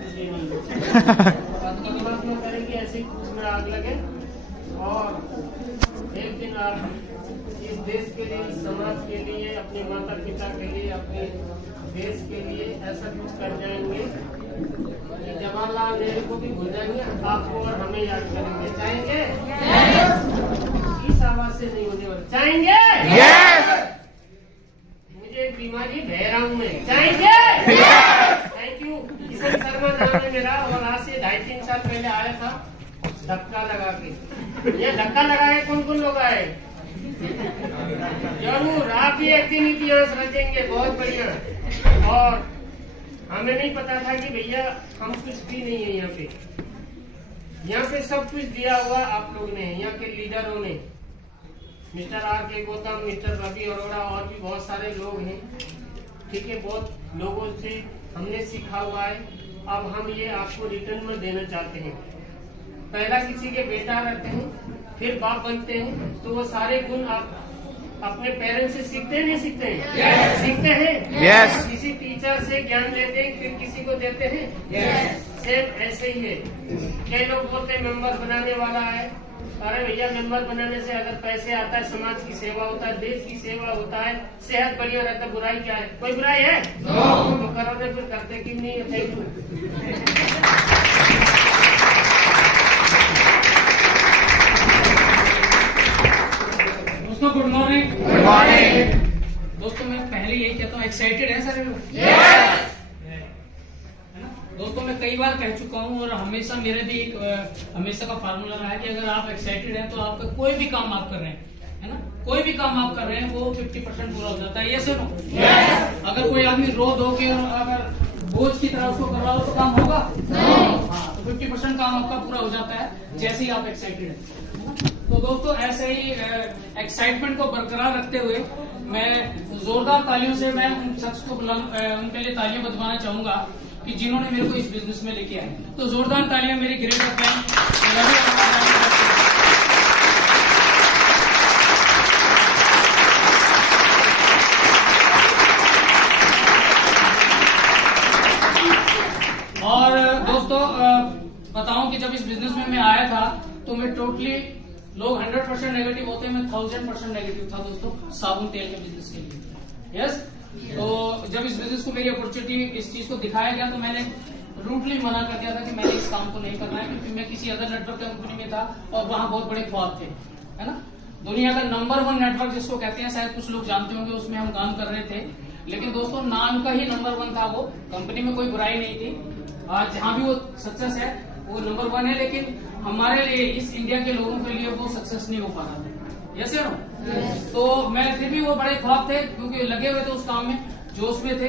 तुझे नहीं परमात्मा करे कि ऐसे ही उसमें आग लगे और एक दिन आप इस देश के लिए, इस समाज के लिए, अपने माता पिता के लिए, अपने देश के लिए ऐसा कुछ कर जाएंगे कि जवाहरलाल नेहरू को भी भूल जाएंगे, आपको और हमें याद करेंगे। चाहेंगे? इस आवाज से नहीं होने वाला। चाहेंगे? मुझे एक बीमारी बहरा हूँ मैं। चाहेंगे? Thank you. किशन शर्मा नाम है मेरा और आज से 2.5-3 साल पहले आया था धक्का लगा के। ये धक्का लगाए कौन कौन लोग आए? जरूर आप भी एक दिन इतिहास रचेंगे, बहुत बढ़िया। और हमें नहीं पता था कि भैया हम कुछ भी नहीं है यहाँ पे सब कुछ दिया हुआ आप लोग ने, यहाँ के लीडरों ने, mister R.K. Gautam, mister Ravi Arora और भी बहुत सारे लोग हैं। ठीक है, बहुत लोगों से हमने सीखा हुआ है। अब हम ये आपको रिटर्न में देना चाहते हैं। पहला किसी के बेटा रहते हैं, फिर बाप बनते हैं, तो वो सारे गुण आप अपने पेरेंट्स से सीखते हैं, नहीं सीखते हैं? सीखते हैं। किसी टीचर से ज्ञान लेते हैं, फिर किसी को देते हैं। सेम ऐसे ही है। कई लोग बोलते हैं मेंबर बनाने वाला है। अरे भैया, मेंबर बनाने से अगर पैसे आता है, समाज की सेवा होता है, देश की सेवा होता है, सेहत बढ़िया रहता है, बुराई क्या है? कोई बुराई है? तो करो ना, फिर करते क्यों नहीं है? Thank you. दोस्तों गुड मॉर्निंग। दोस्तों मैं पहले यही कहता हूँ, एक्साइटेड है सारे लोग? दोस्तों मैं कई बार कह चुका हूँ और हमेशा मेरे भी एक हमेशा का फार्मूला रहा है कि अगर आप एक्साइटेड हैं तो आपका कोई भी काम आप कर रहे हैं, है ना, कोई भी काम आप कर रहे हैं वो 50% पूरा हो जाता है। ये सुनो, अगर कोई आदमी रो धो के अगर बोझ की तरह उसको कर रहा हो तो काम होगा? हाँ, तो 50% काम आपका पूरा हो जाता है जैसे ही आप एक्साइटेड हैं। तो दोस्तों ऐसे ही एक्साइटमेंट को बरकरार रखते हुए मैं जोरदार तालियों से मैं उन शख्स को उनके लिए तालियां बजवाना चाहूंगा कि जिन्होंने मेरे को इस बिजनेस में लेके आए। तो जोरदार तालियां मेरी ग्रेट अप्लाइंग। और दोस्तों बताऊं कि जब इस बिजनेस में मैं आया था तो मैं टोटली, लोग 100% नेगेटिव होते हैं, मैं 1000% नेगेटिव था दोस्तों साबुन तेल के बिजनेस के लिए। यस, तो जब इस बिजनेस को मेरी अपॉर्चुनिटी, इस चीज को दिखाया गया तो मैंने रूटली मना कर दिया था कि मैंने इस काम को नहीं करना है, क्योंकि मैं किसी अदर नेटवर्क कंपनी में था और वहां बहुत बड़े ख्वाब थे, है ना। दुनिया का नंबर 1 नेटवर्क जिसको कहते हैं, शायद कुछ लोग जानते होंगे, उसमें हम काम कर रहे थे। लेकिन दोस्तों नाम का ही नंबर 1 था वो, कंपनी में कोई बुराई नहीं थी। आज जहां भी वो सक्सेस है वो नंबर 1 है, लेकिन हमारे लिए, इस इंडिया के लोगों के लिए वो सक्सेस नहीं हो पा रहा था। यस या नो? तो मैं फिर भी, वो बड़े ख्वाब थे क्योंकि लगे हुए थे उस काम में, जोश में थे।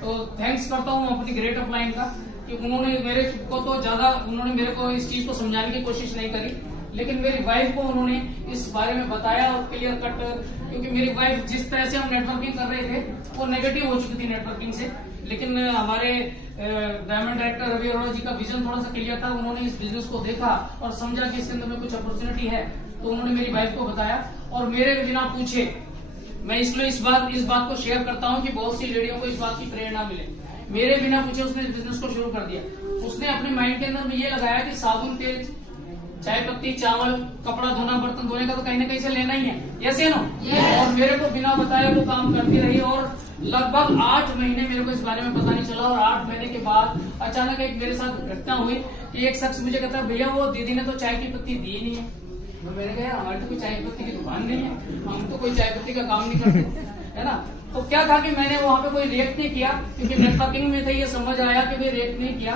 तो थैंक्स करता हूँ अपनी ग्रेट अपलाइन का कि उन्होंने मेरे को तो ज्यादा, उन्होंने मेरे को इस चीज को समझाने की कोशिश नहीं करी, लेकिन मेरी वाइफ को उन्होंने इस बारे में बताया और क्लियर कट, क्योंकि मेरी वाइफ जिस तरह से हम नेटवर्किंग कर रहे थे वो नेगेटिव हो चुकी थी नेटवर्किंग से, लेकिन हमारे डायमंड डायरेक्टर रवि अरोड़ा जी का विजन थोड़ा सा क्लियर था। उन्होंने इस बिजनेस को देखा और समझा कि इसके अंदर में कुछ अपॉर्चुनिटी है, तो उन्होंने मेरी वाइफ को बताया और मेरे बिना पूछे, मैं इसलिए इस बात को शेयर करता हूं कि बहुत सी लेडियों को इस बात की प्रेरणा मिले। मेरे बिना पूछे उसने बिजनेस को शुरू कर दिया। उसने अपने माइंड के अंदर में ये लगाया कि साबुन, तेल, चाय पत्ती, चावल, कपड़ा धोना, बर्तन धोने का तो कहीं ना कहीं से लेना ही है। Yes no? और मेरे को बिना बताए वो काम करती रही और लगभग 8 महीने मेरे को इस बारे में पता नहीं चला। और 8 महीने के बाद अचानक एक मेरे साथ घटना हुई कि एक शख्स मुझे कहता है, भैया वो दीदी ने तो चाय की पत्ती दी नहीं है। मैंने कहा हमारी तो कोई चाय पत्ती की दुकान नहीं है, हम तो कोई चाय पत्ती का काम नहीं करते, है ना। तो क्या था कि मैंने वहां पे कोई रिएक्ट नहीं किया, क्योंकि नेटवर्किंग में था, ये समझ आया कि भाई रिएक्ट नहीं किया,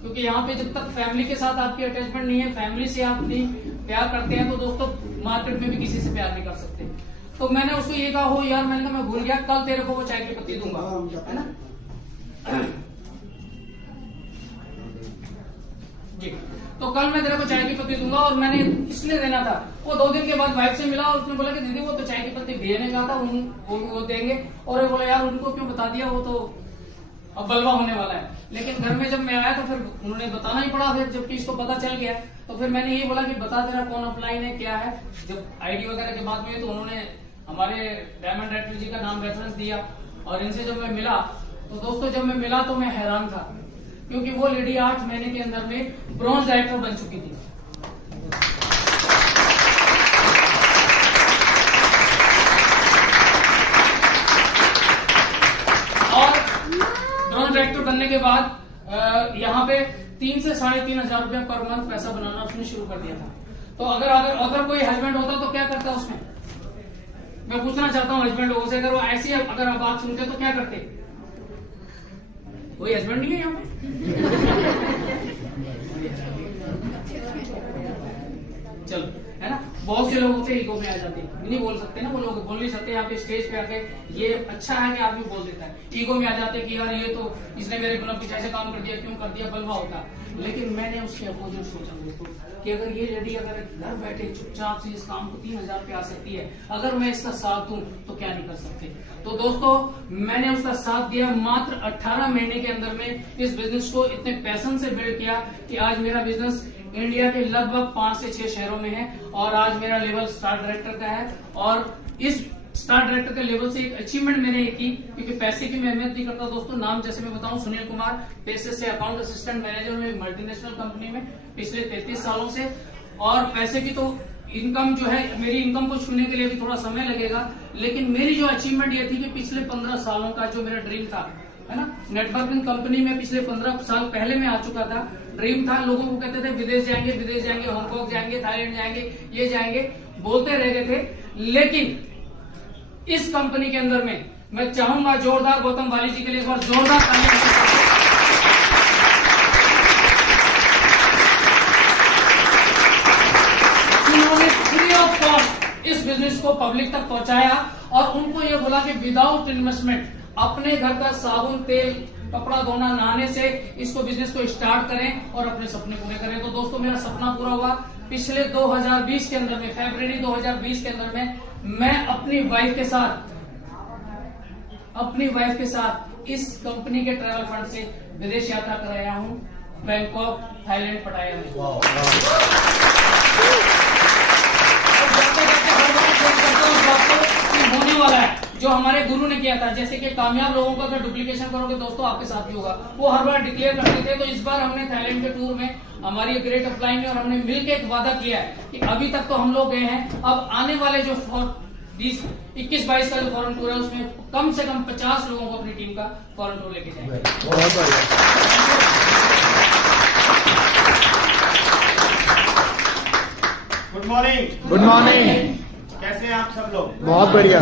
क्योंकि यहाँ पे जब तक फैमिली के साथ आपकी अटैचमेंट नहीं है, फैमिली से आप नहीं प्यार करते हैं, तो दोस्तों मार्केट में भी किसी से प्यार नहीं कर सकते। तो मैंने उसको ये कहा, हो यार, मैंने कहा मैं भूल गया, कल तेरे को वो चाय की पत्ती दूंगा, है ना जी। तो कल मैं तेरे को चाय की पत्ती दूंगा और मैंने इसलिए देना था। वो 2 दिन के बाद वाइफ से मिला और उसने बोला कि दीदी वो तो चाय की पत्ती देने का था, वो देंगे। और बोला यार उनको क्यों बता दिया, वो तो अब बलवा होने वाला है। लेकिन घर में जब मैं आया तो फिर उन्होंने बताना ही पड़ा, फिर जबकि इसको पता चल गया। तो फिर मैंने यही बोला कि बता तेरा कौन अपलाइन है, क्या है। जब आईडी वगैरह के बाद में तो उन्होंने हमारे डायमंड डायरेक्टर जी का नाम रेफरेंस दिया और इनसे जब मैं मिला तो दोस्तों जब मैं मिला तो मैं हैरान था। क्योंकि वो लेडी 8 महीने के अंदर में ब्रॉन्ज डायरेक्टर बन चुकी थी। और ब्रॉन्ज डायरेक्टर बनने के बाद यहाँ पे 3 से 3,500 रुपया पर मंथ पैसा बनाना उसने शुरू कर दिया था। तो अगर कोई हस्बैंड होता तो क्या करता उसमें? मैं पूछना चाहता हूँ हस्बैंड लोगों से, अगर वो ऐसी अगर आप बात सुनते तो क्या करते? कोई हस्बैंड नहीं है यहाँ पे? चलो, है ना, बहुत से लोग होते ईगो में आ जाते हैं, नहीं बोल सकते ना, वो लोग बोल नहीं सकते। यहाँ पे स्टेज पे आके ये अच्छा है कि आदमी बोल देता है, ईगो में आ जाते हैं कि यार ये तो इसने मेरे गुना पीछे ऐसे काम कर दिया, क्यों कर दिया, बलवा होता। लेकिन मैंने उसके अपोजिट सोचा दोस्तों कि अगर ये लेडी अगर घर बैठे चुपचाप से इस काम को 3,000 पे आ सकती है, अगर मैं इसका साथ दूं तो क्या नहीं कर सकते। तो दोस्तों मैंने उसका साथ दिया, मात्र 18 महीने के अंदर में इस बिजनेस को इतने पैशन से बिल्ड किया कि आज मेरा बिजनेस इंडिया के लगभग 5 से 6 शहरों में है और आज मेरा लेवल स्टार डायरेक्टर का है। और इस स्टार डायरेक्टर के लेवल से एक अचीवमेंट मैंने की, क्योंकि पैसे की मैं अहमियत नहीं करता दोस्तों। नाम जैसे मैं बताऊं, सुनील कुमार, पैसे से अकाउंट असिस्टेंट मैनेजर में मल्टीनेशनल कंपनी में पिछले 33 सालों से। और पैसे की तो इनकम जो है, मेरी इनकम को छूने के लिए भी थोड़ा समय लगेगा, लेकिन मेरी जो अचीवमेंट ये थी कि पिछले 15 सालों का जो मेरा ड्रीम था, है ना, नेटवर्किंग कंपनी में पिछले 15 साल पहले मैं आ चुका था। ड्रीम था, लोगों को कहते थे विदेश जाएंगे, हांगकांग जाएंगे, थाईलैंड जाएंगे, ये जाएंगे, बोलते रह गए थे। लेकिन इस कंपनी के अंदर में मैं चाहूंगा जोरदार गौतम वाली जी के लिए एक बार जोरदार तालियां। उन्होंने फ्री ऑफ कॉस्ट इस बिजनेस को पब्लिक तक पहुंचाया और उनको ये बोला कि विदाउट इन्वेस्टमेंट अपने घर का साबुन, तेल, कपड़ा धोना, नहाने से इसको बिजनेस को स्टार्ट करें और अपने सपने पूरे करें। तो दोस्तों मेरा सपना पूरा हुआ। पिछले 2020 के अंदर में, फरवरी 2020 के अंदर में, मैं अपनी वाइफ के साथ इस कंपनी के ट्रैवल फंड से विदेश यात्रा कर रहा हूं, बैंकॉक, थाईलैंड, पटाया में। होने वाला है जो हमारे गुरु ने किया था, जैसे कि कामयाब लोगों का अगर डुप्लीकेशन करोगे दोस्तों आपके साथ भी होगा, वो हर बार डिक्लेयर करते थे। तो इस बार हमने थाईलैंड के टूर में हमारी ग्रेट अपलाइन में और हमने मिलकर एक वादा किया है कि अभी तक तो हम लोग गए हैं, अब आने वाले जो 21-22 का जो फॉरेन टूर है उसमें कम से कम 50 लोगों को अपनी टीम का फॉरेन टूर लेके जाएंगे। Good morning. Good morning. कैसे हैं आप सब लोग? बहुत बढ़िया।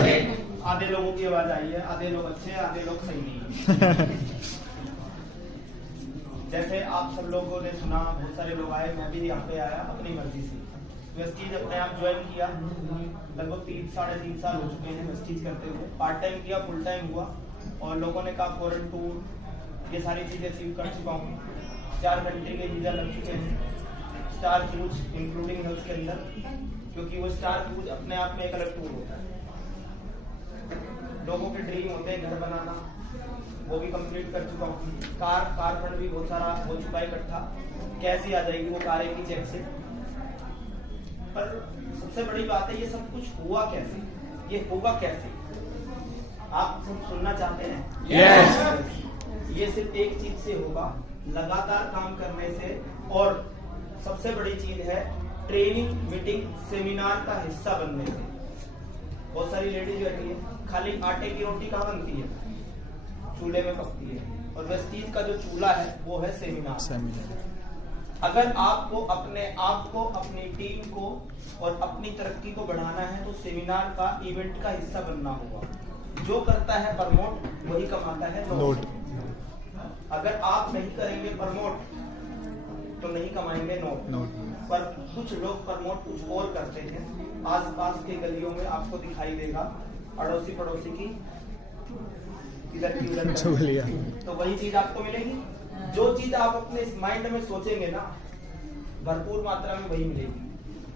आधे लोगों की आवाज आई है, आधे लोग अच्छे हैं, आधे लोग सही नहीं है। जैसे आप सब लोगों ने सुना, बहुत सारे लोग आए, मैं भी यहाँ पे आया अपनी मर्जी से। वेस्टीज अपने आप ज्वाइन किया, लगभग 3-3.5 साल हो चुके हैं वेस्टीज करते हुए। पार्ट टाइम किया, फुल टाइम हुआ, और लोगों ने कहा फॉरेन टूर, ये सारी चीजें अचीव कर चुका हूँ। 4 कंट्री के वीजा लग चुके हैं, स्टार क्रूज इंक्लूडिंग है उसके अंदर, क्योंकि वो स्टार क्रूज अपने आप में एक अलग टूर होता है। लोगों के ड्रीम होते हैं घर बनाना, वो भी कंप्लीट कर चुका हूँ। कार फंड भी बहुत सारा हो चुका है इकट्ठा, कैसे आ जाएगी वो कार की चेक से। पर सबसे बड़ी बात है, ये सब कुछ हुआ कैसे, ये होगा कैसे, आप सब सुनना चाहते हैं? Yes. ये सिर्फ एक चीज से होगा, लगातार काम करने से, और सबसे बड़ी चीज है ट्रेनिंग, मीटिंग, सेमिनार का हिस्सा बनने से। बहुत सारी लेडीज बैठी है, खाली आटे की रोटी कहाँ बनती है? चूल्हे में पकती है, और वेस्टीज का जो चूल्हा है वो है सेमिनार। अगर आपको अपने आप को, अपनी टीम को और अपनी तरक्की को बढ़ाना है तो सेमिनार का, इवेंट का हिस्सा बनना होगा। जो करता है प्रमोट वही कमाता है नोट। अगर आप नहीं करेंगे प्रमोट तो नहीं कमाएंगे नोट। पर कुछ लोग प्रमोट कुछ और करते हैं, आसपास के गलियों में आपको दिखाई देगा, अड़ोसी पड़ोसी की इधर की उधर, तो वही चीज आपको मिलेगी। जो चीज आप अपने माइंड में सोचेंगे ना, भरपूर मात्रा में वही मिलेगी।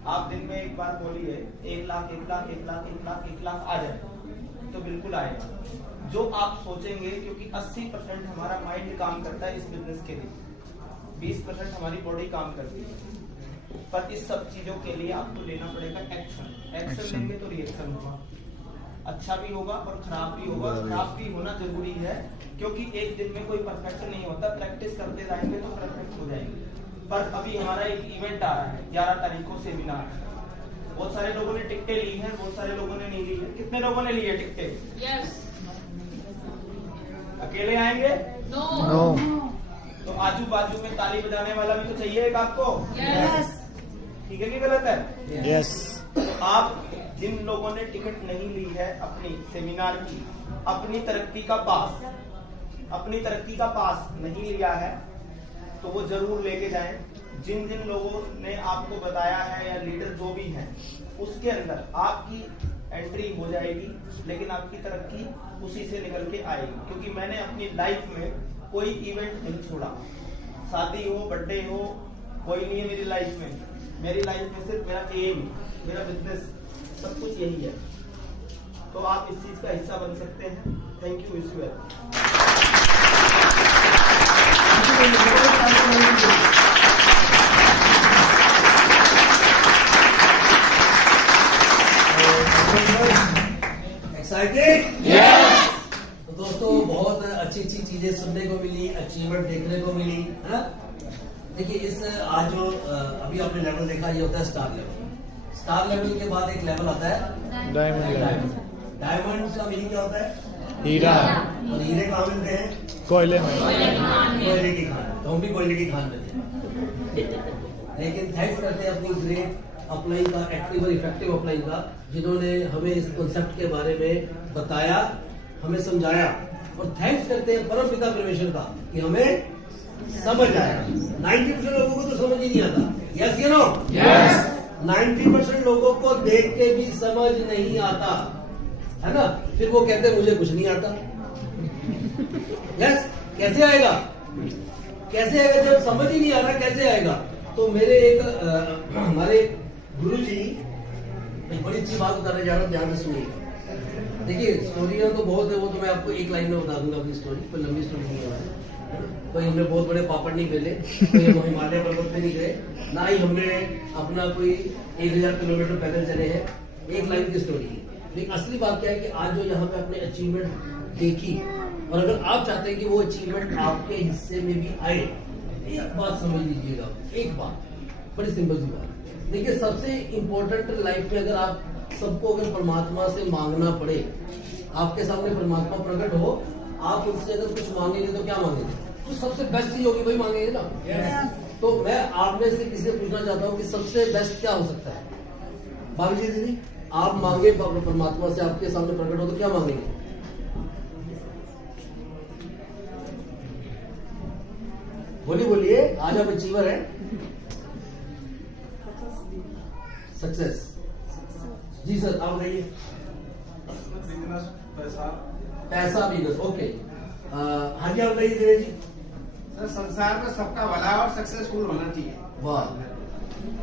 आप दिन में एक बार बोलिए 1 लाख 1 लाख 1 लाख 1 लाख 1 लाख आ जाए तो बिल्कुल आएगा। जो आप सोचेंगे, क्योंकि 80% हमारा माइंड काम करता है इस बिजनेस के लिए, 20% हमारी बॉडी काम करती है। पर इस सब चीजों के लिए आपको लेना पड़ेगा एक्शन। एक्शन लेंगे तो रिएक्शन होगा। अच्छा भी होगा और खराब भी होगा। खराब भी होना जरूरी है, क्योंकि एक दिन में कोई परफेक्ट नहीं होता, प्रैक्टिस करते जाएंगे तो परफेक्ट हो जाएंगे। पर अभी हमारा एक इवेंट आ रहा है 11 तारीख को, सेमिनार। बहुत सारे लोगों ने टिकटें ली हैं, बहुत सारे लोगों ने नहीं ली है। कितने लोगों ने ली है टिकटें? यस। अकेले आएंगे? नो। तो आजू बाजू में ताली बजाने वाला भी तो चाहिए एक आपको। यस। ठीक है कि गलत है? यस। तो आप जिन लोगों ने टिकट नहीं ली है अपनी सेमिनार की, अपनी तरक्की का पास नहीं लिया है, तो वो जरूर लेके जाएं। जिन जिन लोगों ने आपको बताया है या लीडर जो भी हैं, उसके अंदर आपकी एंट्री हो जाएगी, लेकिन आपकी तरक्की उसी से निकल के आएगी। क्योंकि मैंने अपनी लाइफ में कोई इवेंट नहीं छोड़ा, शादी हो, बर्थडे हो, कोई नहीं है मेरी लाइफ में। मेरी लाइफ में सिर्फ मेरा एम, मेरा बिजनेस, सब कुछ यही है। तो आप इस चीज का हिस्सा बन सकते हैं। Thank you, wish you excited? Yes. तो दोस्तों बहुत अच्छी चीजें सुनने को मिली, अचीवमेंट देखने को मिली, है ना। देखिए इस आज जो अभी आपने लेवल देखा, ये होता है स्टार लेवल। स्टार लेवल के बाद एक लेवल आता है डायमंड। डायमंड का मीनिंग क्या होता है? हीरा। और हीरे कहाँ मिलते हैं? कोयले में। कोयले की खान। तो हम भी कोयले की खान में थे, लेकिन थैंक्स करते हैं अपनी ग्रेट अपलाइन का, एक्टिव और इफेक्टिव अपलाइन का, जिन्होंने हमें इस कॉन्सेप्ट के बारे में बताया, हमें समझाया। और थैंक्स करते हैं परम पिता परमेश्वर का कि हमें समझ आया। 90% लोगों को तो समझ ही नहीं आता। यस या नो? यस। 90% लोगों को देख के भी समझ नहीं आता, है ना। फिर वो कहते हैं मुझे कुछ नहीं आता। यस। कैसे आएगा? कैसे आएगा जब समझ ही नहीं आ रहा? कैसे आएगा? तो मेरे एक हमारे गुरु जी एक बड़ी अच्छी बात बताने जा रहा हूँ, ध्यान से सुनिए। देखिए स्टोरियां तो बहुत है, वो तो मैं आपको एक लाइन में बता दूंगा अपनी स्टोरी, कोई लंबी स्टोरी नहीं है। कोई हमने बहुत बड़े पापड़ नहीं बेले, कोई हम हिमालय पर्वत पे नहीं गए, ना ही हमने अपना कोई 1000 किलोमीटर पैदल चले हैं। एक लाइन की स्टोरी है। लेकिन असली बात क्या है कि आज जो यहाँ पे अपने अचीवमेंट देखी, और अगर आप चाहते हैं कि वो अचीवमेंट आपके हिस्से में भी आए, एक बात समझ लीजिएगा, एक बात बड़ी सिंपल सी बात। देखिए सबसे इम्पोर्टेंट लाइफ में अगर आप सबको अगर परमात्मा से मांगना पड़े, आपके सामने परमात्मा प्रकट हो, आप उनसे अगर कुछ मांगेंगे तो क्या मांगेंगे? तो सबसे बेस्ट चीज होगी, भाई मांगेंगे ना। तो मैं आप में से किसी से पूछना चाहता हूँ कि सबसे बेस्ट क्या हो सकता है? भाभी जी, दीदी, आप मांगे परमात्मा से, आपके सामने प्रकट हो तो क्या मांगेंगे? बोलिए बोलिए, आज आप अचीवर हैं। सक्सेस। जी सर, आप बताइए। बिजनेस, पैसा बिजनेस, ओके। हाँ जी, आप बताइए धीरे जी। सर संसार में सबका भला और सक्सेसफुल होना चाहिए। वाह,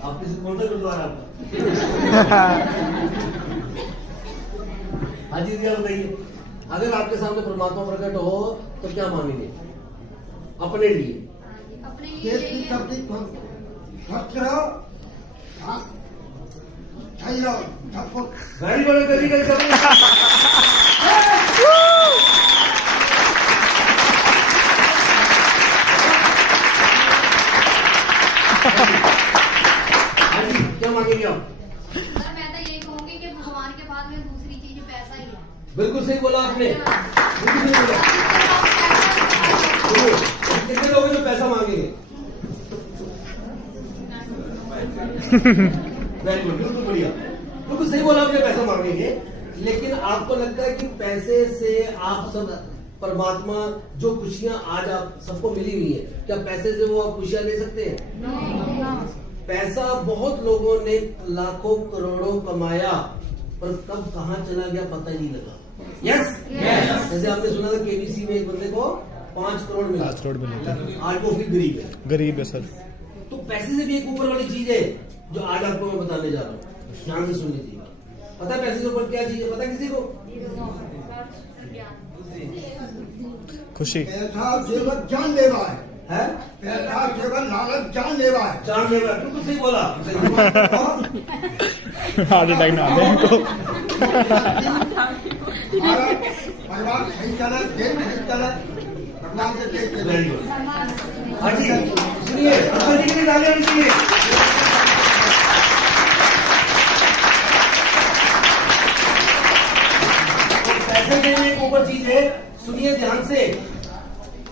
आप किसी कौन सा गुरुद्वारा आपका? हाँ जी, आप बताइए। अगर आपके सामने परमात्मा प्रकट हो तो क्या मांगेंगे अपने लिए? गाड़ी बड़े गली गली क्या मांगेंगे आप? सर मैं तो यही कहूंगी कि भगवान के बाद में दूसरी चीज पैसा ही है। बिल्कुल सही बोला आपने, बिल्कुल सही बोला। कितने लोग जो पैसा मांगेंगे? वेरी गुड, बिल्कुल बढ़िया, बिल्कुल सही बोला आपने, पैसा मांगेंगे। लेकिन आपको लगता है कि पैसे से आप सब परमात्मा जो खुशियां आज आप सबको मिली हुई है, क्या पैसे से वो आप खुशियां ले सकते हैं? पैसा बहुत लोगों ने लाखों करोड़ों कमाया, पर कब कहाँ चला गया पता ही नहीं लगा। यस, जैसे आपने सुना था केबीसी में एक बंदे को 5 करोड़ मिला, 5 करोड़ मिले, आज वो फिर गरीब है। गरीब है सर। तो पैसे से भी एक ऊपर वाली चीज है जो आज आपको मैं बताने जा रहा हूँ, ध्यान से सुन लीजिएगा। पता है पैसे के ऊपर क्या चीज है? पता है किसी को? खुशी। पैसा जेवर जानलेवा है? पैसा जेवर लालच जानलेवा है। जानलेवा, बिल्कुल सही बोला। हार्ट अटैक ना आ जाए इनको। भारत परिवार सही चले, देश सही चले, भगवान से देश चले। Very good. हाँ जी, सुनिए, अंकल जी की तालियां सुनिए। पैसे देने एक ऊपर चीज है, सुनिए ध्यान से,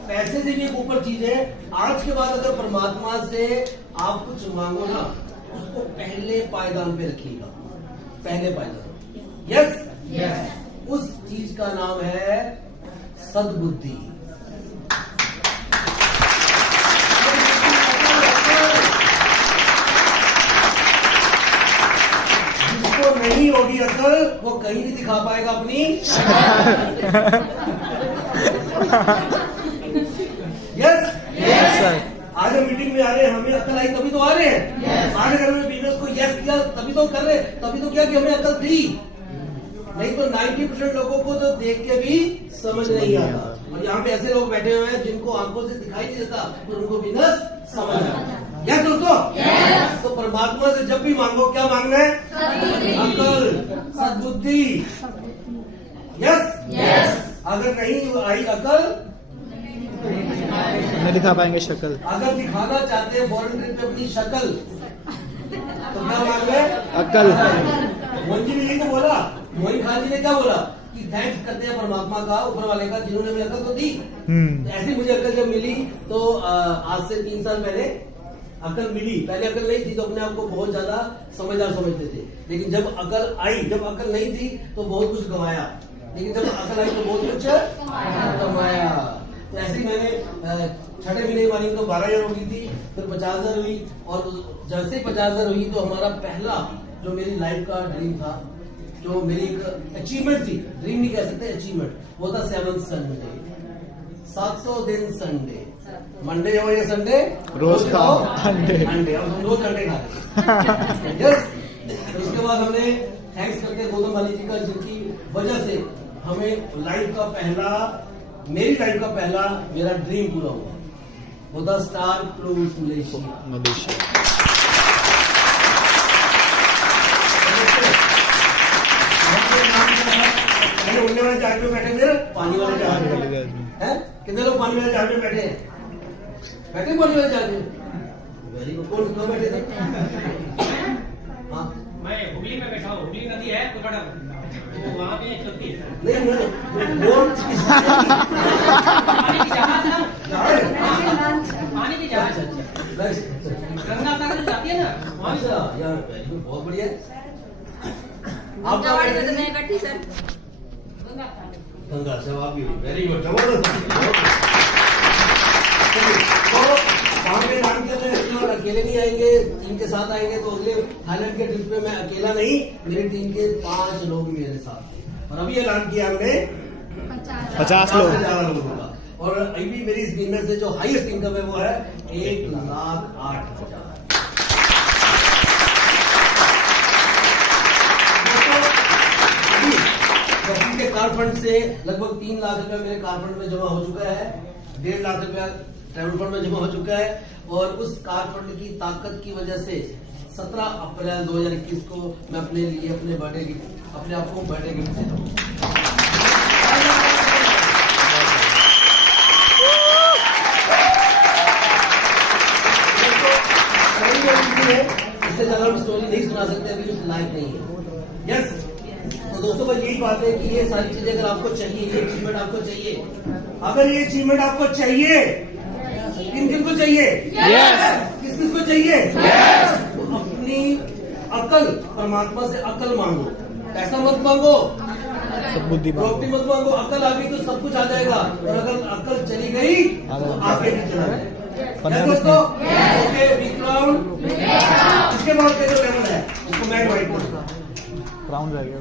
पैसे देने एक ऊपर चीज है। आज के बाद अगर परमात्मा से आप कुछ मांगो ना, उसको पहले पायदान पे रखिएगा, पहले पायदान। यस यस, उस चीज का नाम है सद्बुद्धि। जिसको नहीं होगी अकल, वो कहीं नहीं दिखा पाएगा अपनी यस यस। आज हम मीटिंग में आ रहे हैं, हमें अकल आई तभी तो आ रहे हैं। आज अगर हमने बिजनेस को यस किया तभी तो कर रहे, तभी तो क्या कि हमें अकल थी। नहीं तो 90% लोगों को तो देख के भी समझ नहीं आता। और यहाँ पे ऐसे लोग बैठे हुए हैं जिनको आंखों से दिखाई नहीं देता, तो उनको बिजनेस समझ आता। यस दोस्तों, तो परमात्मा से जब भी मांगो, क्या मांगना है? अकल, सद्बुद्धि। Yes yes. अगर नहीं आई अकल, नहीं दिखा पाएंगे शक्ल। अगर दिखाना चाहते हैं फॉरेन ट्रिप पे अपनी शक्ल, तो क्या मांग रहे? अकल। मोहन जी ने यही तो बोला, मोहन खान जी ने क्या बोला कि थैंक्स करते हैं परमात्मा का, ऊपर वाले का, जिन्होंने मुझे अकल तो दी। ऐसी मुझे अकल जब मिली तो आज से 3 साल पहले अकल मिली। पहले अकल नहीं थी तो अपने आप को बहुत ज्यादा समझदार समझते थे, लेकिन जब अकल आई, जब अकल नहीं थी तो बहुत कुछ गंवाया, लेकिन जब अकल आई तो बहुत कुछ कमाया। तो ऐसे ही मैंने 6 महीने वाली तो 12,000 हो गई थी, फिर 50,000 हुई, और जैसे 50,000 हुई तो हमारा पहला जो मेरी लाइफ का ड्रीम था, जो मेरी एक अचीवमेंट थी, ड्रीम नहीं कह सकते, अचीवमेंट, वो था 7 संडे, 700 दिन संडे, मंडे हो या संडे, रोज खाओ अंडे। अंडे, अब हम रोज अंडे खाते। यस। उसके बाद हमने थैंक्स करते हैं गौतम वाली जी का, जिनकी वजह से हमें लाइफ का पहला, मेरी लाइफ का पहला मेरा ड्रीम पूरा हुआ, वो था स्टार क्रूज मलेशिया। उड़ने वाले जहाज में बैठे थे, पानी वाले जहाज में हैं? कितने लोग पानी वाले जहाज में बैठे हैं? बैठे पानी वाले जहाज में? Very good. कौन कहाँ बैठे थे? हाँ, मैं हुगली में बैठा हूँ, हुगली नदी है कोटाडा, तो वहाँ पे चलती है। नहीं पानी की जहाज ना, पानी की जहाज गंगा सागर जाती है ना, वहाँ से। यार वेरी गुड, बहुत बढ़िया। आप गंगा से आप भी वेरी गुड, जबरदस्त। तो वहाँ पे ऐलान किया था और अकेले नहीं आएंगे, टीम के साथ आएंगे, तो अगले थाईलैंड के ट्रिप में मैं अकेला नहीं, मेरी टीम के 5 लोग मेरे साथ थे। और अभी ऐलान किया हमने 50 लोग। लोगों का। और अभी मेरी इस बिजनेस से जो हाईएस्ट इनकम है वो है 1,08,000। के कार फंड से लगभग 3 लाख रुपया मेरे कार फंड में जमा हो चुका है, 1.5 लाख रुपया ट्रैवल फंड में जमा हो चुका है, और उस कार फंड की ताकत की वजह से 17 अप्रैल 2021 को मैं अपने लिए अपने बर्थडे गिफ्ट, अपने आप को बर्थडे गिफ्ट दे रहा हूँ। इससे ज्यादा हम स्टोरी नहीं सुना सकते, अभी उस लायक नहीं है। यस। तो दोस्तों बस यही बात है कि ये सारी चीजें अगर आपको चाहिए, ये अचीवमेंट आपको चाहिए, अगर ये अचीवमेंट आपको चाहिए, किन किन को चाहिए? किस किस को चाहिए? तो अपनी अकल, परमात्मा से अकल मांगो, पैसा मत मांगो, बुद्धि प्रॉपर्टी मत मांगो। अकल आ गई तो सब कुछ आ जाएगा, और अगर अकल चली गई तो आगे भी चला जाएगा। दोस्तों ओके, बिग राउंड। इसके बाद का जो लेवल है उसको मैं इनवाइट करूंगा। राउंड रह गया।